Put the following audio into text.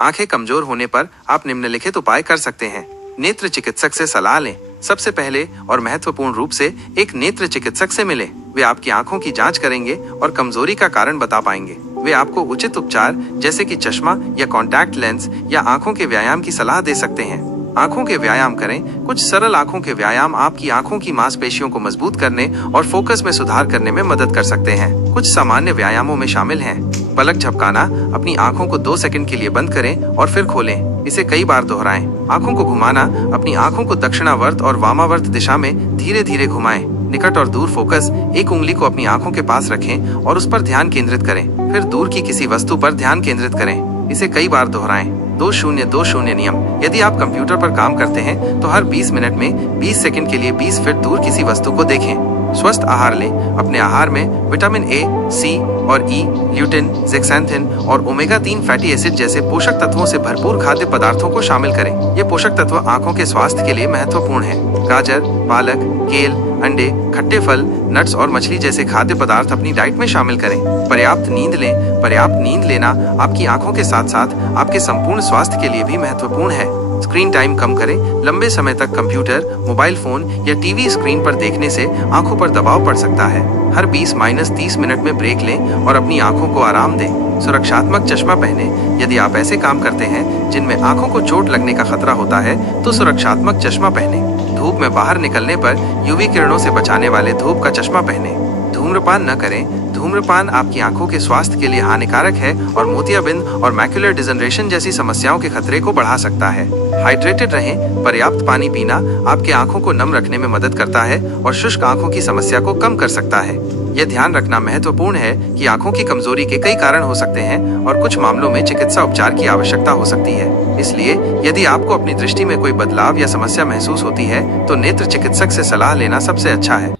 आंखें कमजोर होने पर आप निम्नलिखित उपाय कर सकते हैं। नेत्र चिकित्सक से सलाह लें। सबसे पहले और महत्वपूर्ण रूप से एक नेत्र चिकित्सक से मिलें। वे आपकी आंखों की जांच करेंगे और कमजोरी का कारण बता पाएंगे। वे आपको उचित उपचार जैसे कि चश्मा या कॉन्टैक्ट लेंस या आंखों के व्यायाम की सलाह दे सकते हैं। आंखों के व्यायाम करें। कुछ सरल आंखों के व्यायाम आपकी आंखों की मांसपेशियों को मजबूत करने और फोकस में सुधार करने में मदद कर सकते हैं। कुछ सामान्य व्यायामों में शामिल हैं पलक झपकाना। अपनी आंखों को 2 सेकंड के लिए बंद करें और फिर खोलें। इसे कई बार दोहराएं। आंखों को घुमाना। अपनी आंखों को दक्षिणावर्त और वामावर्त दिशा में धीरे धीरे घुमाएं। निकट और दूर फोकस। एक उंगली को अपनी आंखों के पास रखें और उस पर ध्यान केंद्रित करें। फिर दूर की किसी वस्तु पर ध्यान केंद्रित करें। इसे कई बार दोहराएं। 2-0-2-0 नियम। यदि आप कंप्यूटर पर काम करते हैं तो हर 20 मिनट में 20 सेकंड के लिए 20 फीट दूर किसी वस्तु को देखें। स्वस्थ आहार लें। अपने आहार में विटामिन ए, सी और ई, ल्यूटिन, जेक्सैंथिन और ओमेगा-3 फैटी एसिड जैसे पोषक तत्वों से भरपूर खाद्य पदार्थों को शामिल करें। ये पोषक तत्व आंखों के स्वास्थ्य के लिए महत्वपूर्ण है। गाजर, पालक, केल, अंडे, खट्टे फल, नट्स और मछली जैसे खाद्य पदार्थ अपनी डाइट में शामिल करें। पर्याप्त नींद लें। पर्याप्त नींद लेना आपकी आंखों के साथ साथ आपके संपूर्ण स्वास्थ्य के लिए भी महत्वपूर्ण है। स्क्रीन टाइम कम करें। लंबे समय तक कंप्यूटर, मोबाइल फोन या टीवी स्क्रीन पर देखने से आंखों पर दबाव पड़ सकता है। हर 20-30 मिनट में ब्रेक लें और अपनी आंखों को आराम दें। सुरक्षात्मक चश्मा पहनें। यदि आप ऐसे काम करते हैं जिनमें आंखों को चोट लगने का खतरा होता है तो सुरक्षात्मक चश्मा पहनें। धूप में बाहर निकलने पर यूवी किरणों से बचाने वाले धूप का चश्मा पहनें। धूम्रपान न करें। धूम्रपान आपकी आंखों के स्वास्थ्य के लिए हानिकारक है और मोतियाबिंद और मैक्युलर डिजनरेशन जैसी समस्याओं के खतरे को बढ़ा सकता है। हाइड्रेटेड रहें। पर्याप्त पानी पीना आपके आंखों को नम रखने में मदद करता है और शुष्क आंखों की समस्या को कम कर सकता है। यह ध्यान रखना महत्वपूर्ण है कि आंखों की कमजोरी के कई कारण हो सकते हैं और कुछ मामलों में चिकित्सा उपचार की आवश्यकता हो सकती है। इसलिए यदि आपको अपनी दृष्टि में कोई बदलाव या समस्या महसूस होती है तो नेत्र चिकित्सक से सलाह लेना सबसे अच्छा है।